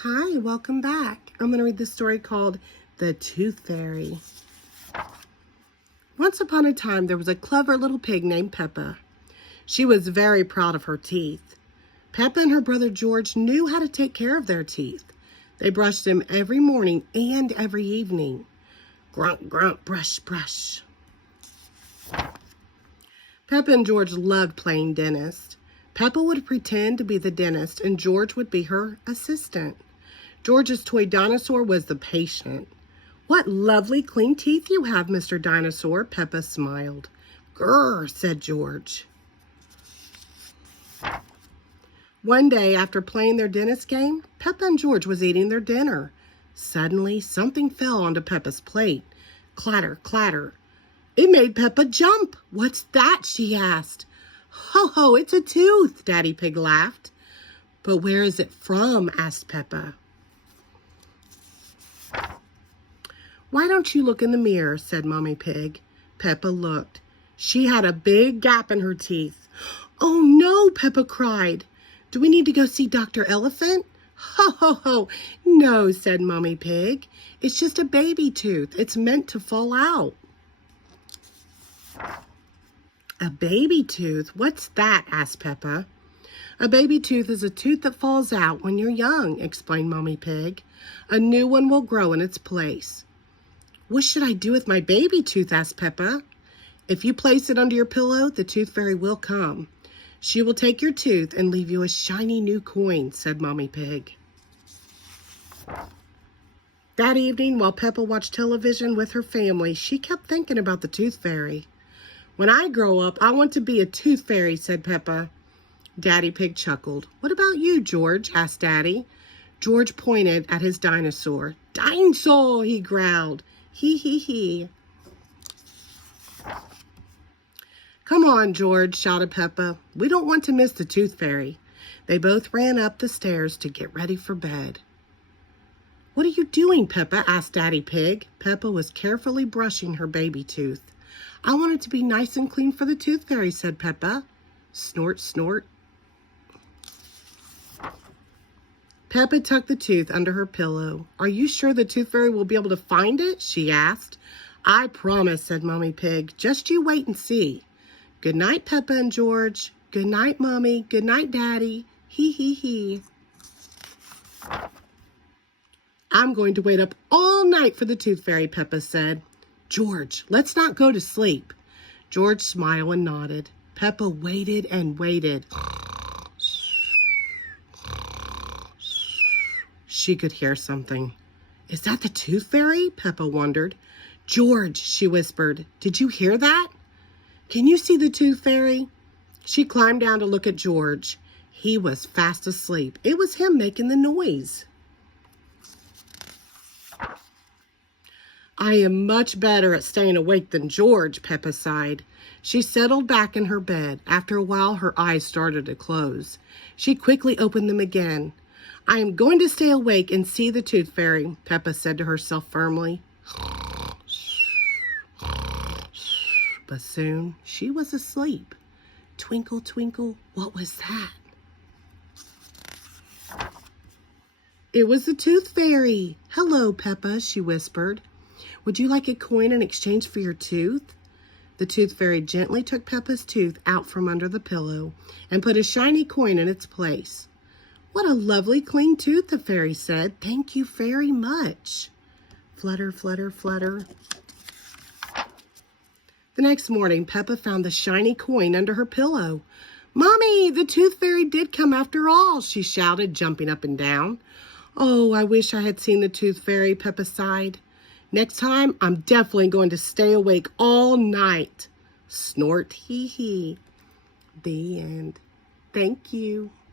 Hi, welcome back. I'm going to read this story called The Tooth Fairy. Once upon a time, there was a clever little pig named Peppa. She was very proud of her teeth. Peppa and her brother George knew how to take care of their teeth. They brushed them every morning and every evening. Grunt, grunt, brush, brush. Peppa and George loved playing dentist. Peppa would pretend to be the dentist and George would be her assistant. George's toy dinosaur was the patient. "What lovely clean teeth you have, Mr. Dinosaur," Peppa smiled. "Grrr," said George. One day, after playing their dentist game, Peppa and George was eating their dinner. Suddenly, something fell onto Peppa's plate. Clatter, clatter. It made Peppa jump. "What's that?" she asked. "Ho, ho, it's a tooth," Daddy Pig laughed. "But where is it from?" asked Peppa. "Why don't you look in the mirror?" said Mommy Pig. Peppa looked. She had a big gap in her teeth. "Oh no," Peppa cried. "Do we need to go see Dr. Elephant?" "Ho, ho, ho. No," said Mommy Pig. "It's just a baby tooth. It's meant to fall out." "A baby tooth? What's that?" asked Peppa. "A baby tooth is a tooth that falls out when you're young," explained Mommy Pig. "A new one will grow in its place." "What should I do with my baby tooth?" asked Peppa. "If you place it under your pillow, the tooth fairy will come. She will take your tooth and leave you a shiny new coin," said Mommy Pig. That evening, while Peppa watched television with her family, she kept thinking about the tooth fairy. "When I grow up, I want to be a tooth fairy," said Peppa. Daddy Pig chuckled. "What about you, George?" asked Daddy. George pointed at his dinosaur. "Dinosaur," he growled. "Hee hee hee." "Come on, George," shouted Peppa. "We don't want to miss the tooth fairy." They both ran up the stairs to get ready for bed. "What are you doing, Peppa?" asked Daddy Pig. Peppa was carefully brushing her baby tooth. "I want it to be nice and clean for the tooth fairy," said Peppa. Snort, snort. Peppa tucked the tooth under her pillow. "Are you sure the tooth fairy will be able to find it?" she asked. "I promise," said Mommy Pig. "Just you wait and see." "Good night, Peppa and George." "Good night, Mommy." "Good night, Daddy." Hee hee hee. "I'm going to wait up all night for the tooth fairy," Peppa said. "George, let's not go to sleep." George smiled and nodded. Peppa waited and waited. She could hear something. "Is that the tooth fairy?" Peppa wondered. "George," she whispered, "did you hear that? Can you see the tooth fairy?" She climbed down to look at George. He was fast asleep. It was him making the noise. "I am much better at staying awake than George," Peppa sighed. She settled back in her bed. After a while, her eyes started to close. She quickly opened them again. "I am going to stay awake and see the tooth fairy," Peppa said to herself firmly. But soon she was asleep. Twinkle, twinkle, what was that? It was the tooth fairy. "Hello, Peppa," she whispered. "Would you like a coin in exchange for your tooth?" The tooth fairy gently took Peppa's tooth out from under the pillow and put a shiny coin in its place. "What a lovely clean tooth," the fairy said. "Thank you very much." Flutter, flutter, flutter. The next morning, Peppa found the shiny coin under her pillow. "Mommy, the tooth fairy did come after all," she shouted, jumping up and down. "Oh, I wish I had seen the tooth fairy," Peppa sighed. "Next time, I'm definitely going to stay awake all night." Snort, hee hee. The end. Thank you.